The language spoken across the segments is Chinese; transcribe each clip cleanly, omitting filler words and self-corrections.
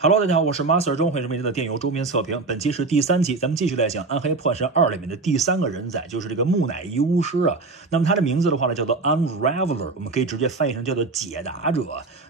Hello， 大家好，我是 Master 钟，欢迎收看的电邮周边测评。本期是第3集，咱们继续来讲《暗黑破坏神2》里面的第3个人仔，就是这个木乃伊巫师啊。那么他的名字的话呢，叫做 Unraveler， 我们可以直接翻译成叫做解答者。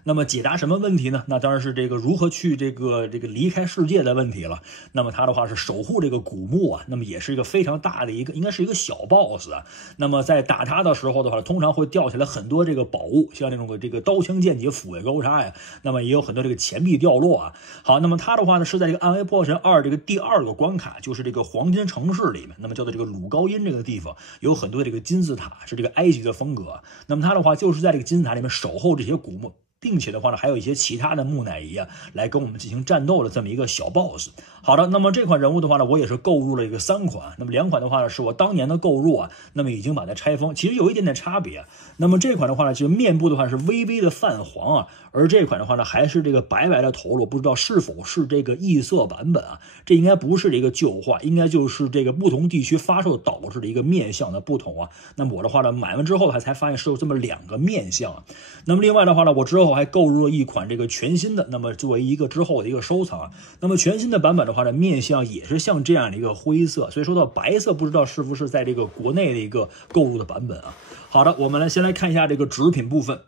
那么解答什么问题呢？那当然是这个如何去这个离开世界的问题了。那么他的话是守护这个古墓啊，那么也是一个非常大的一个，应该是一个小 boss 啊。那么在打他的时候的话，通常会掉下来很多这个宝物，像那种这个刀枪剑戟斧钺钩叉呀，那么也有很多这个钱币掉落啊。好，那么他的话呢是在这个《暗黑破坏神2》这个第2个关卡，就是这个黄金城市里面，那么叫做这个鲁高因这个地方有很多这个金字塔，是这个埃及的风格。那么他的话就是在这个金字塔里面守候这些古墓，并且的话呢，还有一些其他的木乃伊啊，来跟我们进行战斗的这么一个小 boss。好的，那么这款人物的话呢，我也是购入了一个3款，那么2款的话呢，是我当年的购入啊，那么已经把它拆封，其实有一点点差别。那么这款的话呢，就是面部的话是微微的泛黄啊，而这款的话呢，还是这个白白的头颅，不知道是否是这个异色版本啊？这应该不是这个旧化，应该就是这个不同地区发售导致的一个面相的不同啊。那么我的话呢，买完之后才发现是有这么2个面相啊。那么另外的话呢，我之后还购入了一款这个全新的，那么作为一个之后的一个收藏啊。那么全新的版本的话呢，面相也是像这样的一个灰色，所以说到白色不知道是不是在这个国内的一个购入的版本啊。好的，我们先来看一下这个纸品部分。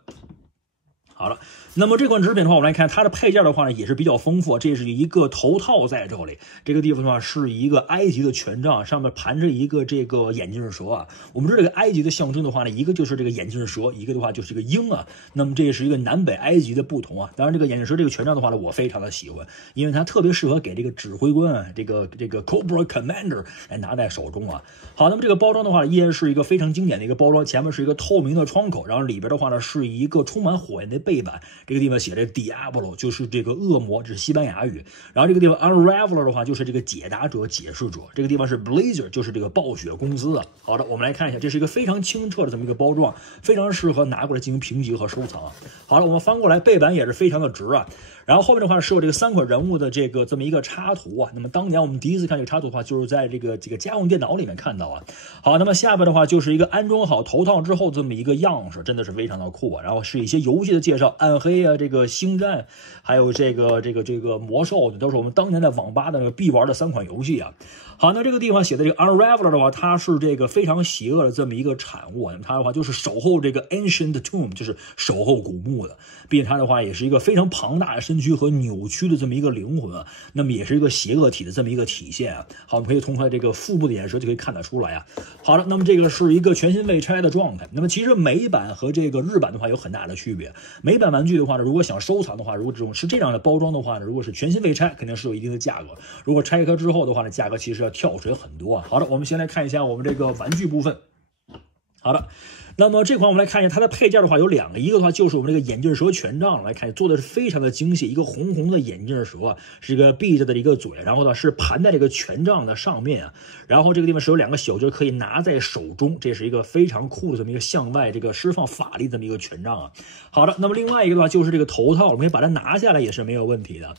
好了，那么这款纸品的话，我们来看它的配件的话呢，也是比较丰富。这是一个头套在这里，这个地方的话是一个埃及的权杖，上面盘着一个这个眼镜蛇啊。我们知道这个埃及的象征的话呢，一个就是这个眼镜蛇，一个的话就是这个鹰啊。那么这是一个南北埃及的不同啊。当然，这个眼镜蛇这个权杖的话呢，我非常的喜欢，因为它特别适合给这个指挥官啊，这个 Cobra Commander 来拿在手中啊。好，那么这个包装的话依然是一个非常经典的一个包装，前面是一个透明的窗口，然后里边的话呢是一个充满火焰的背板，这个地方写着 Diablo， 就是这个恶魔，这是西班牙语。然后这个地方 Unraveler 的话就是这个解答者、解释者。这个地方是 Blazer， 就是这个暴雪公司啊。好的，我们来看一下，这是一个非常清澈的这么一个包装，非常适合拿过来进行评级和收藏啊。好了，我们翻过来，背板也是非常的直啊。然后后面的话是有这个3款人物的这么一个插图啊。那么当年我们第一次看这个插图的话，就是在这个家用电脑里面看到啊。好，那么下边的话就是一个安装好头套之后这么一个样式，真的是非常的酷啊。然后是一些游戏的介绍，暗黑啊，这个星战，还有这个魔兽，都是我们当年在网吧的那个必玩的3款游戏啊。好，那这个地方写的这个 Unraveler 的话，它是这个非常邪恶的这么一个产物啊。它的话就是守候这个 Ancient Tomb， 就是守候古墓的，并且它的话也是一个非常庞大的身躯和扭曲的这么一个灵魂啊。那么也是一个邪恶体的这么一个体现啊。好，我们可以从它这个腹部的眼神就可以看得出来啊。好了，那么这个是一个全新未拆的状态。那么其实美版和这个日版的话有很大的区别。美版玩具的话呢，如果想收藏的话，如果这样的包装的话呢，如果是全新未拆，肯定是有一定的价格。如果拆开之后的话呢，价格其实要跳水很多啊。好的，我们先来看一下我们这个玩具部分。好的，那么这款我们来看一下它的配件的话有2个，一个的话就是我们这个眼镜蛇权杖，来看做的是非常的精细，一个红红的眼镜蛇，是一个闭着的一个嘴，然后呢是盘在这个权杖的上面啊，然后这个地方是有2个小节可以拿在手中，这是一个非常酷的这么一个向外这个释放法力这么一个权杖啊。好的，那么另外一个的话就是这个头套，我们可以把它拿下来也是没有问题的。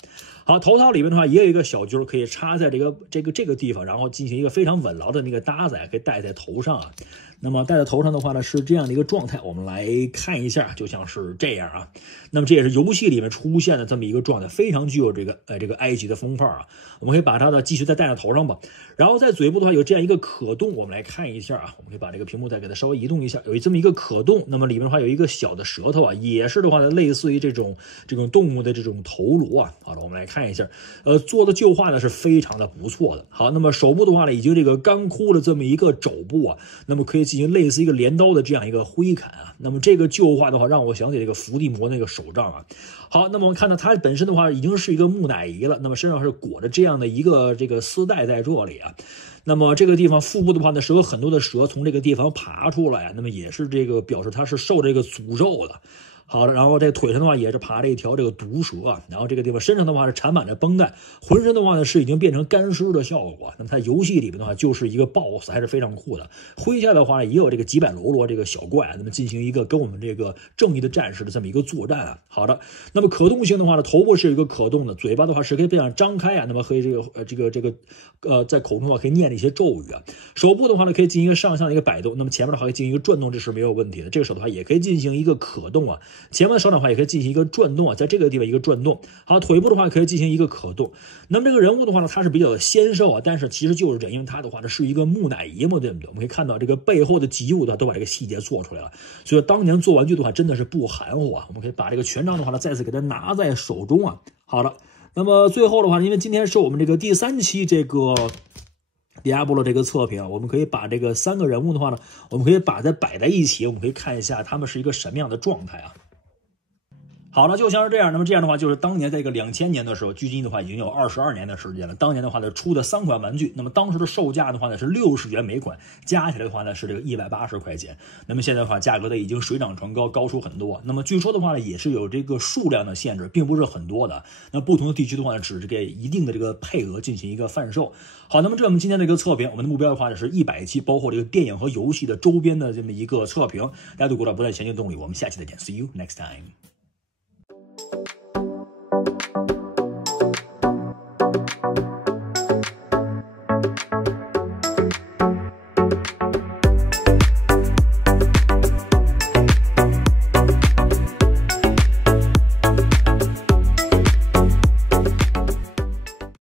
好，头套里面的话也有一个小揪可以插在这个地方，然后进行一个非常稳牢的那个搭载，可以戴在头上啊。那么戴在头上的话呢是这样的一个状态，我们来看一下，就像是这样啊。那么这也是游戏里面出现的这么一个状态，非常具有这个埃及的风范啊。我们可以把它的继续再戴在头上吧。然后在嘴部的话有这样一个可动，我们来看一下啊。我们可以把这个屏幕再给它稍微移动一下，有这么一个可动，那么里面的话有一个小的舌头啊，也是的话呢类似于这种动物的这种头颅啊。好了，我们来看一下，做的旧化呢是非常的不错的。好，那么手部的话呢已经这个干枯了这么一个肘部啊，那么可以进行类似一个镰刀的这样一个挥砍啊。那么这个旧化的话让我想起这个伏地魔那个手杖啊。好，那么我们看到它本身的话已经是一个木乃伊了，那么身上是裹着这样的一个丝带在这里啊。那么这个地方腹部的话呢是有很多的蛇从这个地方爬出来，那么也是这个表示它是受这个诅咒的。好的，然后这腿上的话也是爬着一条这个毒蛇，然后这个地方身上的话是缠满着绷带，浑身的话呢是已经变成干尸的效果。那么在游戏里面的话就是一个 BOSS， 还是非常酷的。麾下的话呢也有这个几百喽啰这个小怪，那么进行一个跟我们这个正义的战士的这么一个作战啊。好的，那么可动性的话呢，头部是一个可动的，嘴巴的话是可以这样张开啊，那么可以在口中的话可以念一些咒语啊。手部的话呢可以进行一个上下的一个摆动，那么前面的话可以进行一个转动，这是没有问题的。这个手的话也可以进行一个可动啊。前面的手掌的话也可以进行一个转动啊，在这个地方一个转动。好，腿部的话可以进行一个可动。那么这个人物的话呢，他是比较纤瘦啊，但是其实就是这，因为他的话呢是一个木乃伊嘛，对不对？我们可以看到这个背后的肌肉的都把这个细节做出来了，所以当年做玩具的话真的是不含糊啊。我们可以把这个权杖的话呢再次给它拿在手中啊。好了，那么最后的话，因为今天是我们这个第3期这个Diablo 这个测评啊，我们可以把这个3个人物的话呢，我们可以把它摆在一起，我们可以看一下他们是一个什么样的状态啊。好了，就像是这样。那么这样的话，就是当年在这个2000年的时候，距今的话已经有22年的时间了。当年的话呢，出的3款玩具，那么当时的售价的话呢是60元每款，加起来的话呢是这个180块钱。那么现在的话，价格呢已经水涨船高，高出很多。那么据说的话呢，也是有这个数量的限制，并不是很多的。那不同的地区的话呢，只是给一定的这个配额进行一个贩售。好，那么这我们今天的一个测评，我们的目标的话呢是100期，包括这个电影和游戏的周边的这么一个测评。大家对国道不断前进动力，我们下期再见 ，See you next time。